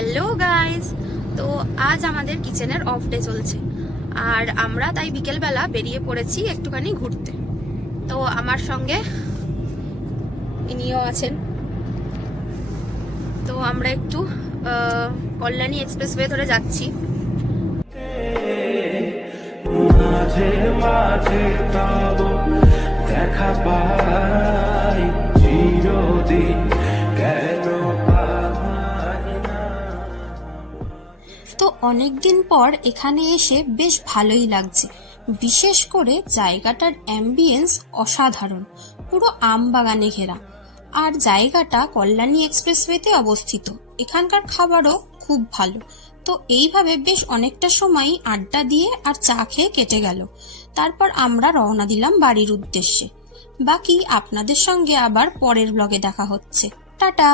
Hello guys. তো আজ আমাদের কিচেনের অফ ডে চলছে আর আমরা তাই বিকেলবেলা বেরিয়ে পড়েছি একটুখানি ঘুরতে। তো আমার সঙ্গে ইনিও আছেন। তো আমরা একটু কল্যাণী এক্সপ্রেসওয়ে ধরে যাচ্ছি। মাঝে মাঝে তব দেখা পাই চিরদিন কেন পাই না। তো অনেকদিন পর এখানে এসে বেশ ভালোই লাগছে। বিশেষ করে জায়গাটার অ্যাম্বিয়েন্স অসাধারণ, পুরো আম বাগানে ঘেরা। আর জায়গাটা কল্যাণী এক্সপ্রেসওয়েতে অবস্থিত। এখানকার খাবারও খুব ভালো। তো এইভাবে বেশ অনেকটা সময় আড্ডা দিয়ে আর চা খেয়ে কেটে গেল। তারপর আমরা রওনা দিলাম বাড়ির উদ্দেশ্যে। বাকি আপনাদের সঙ্গে আবার পরের ব্লগে দেখা হচ্ছে। টাটা।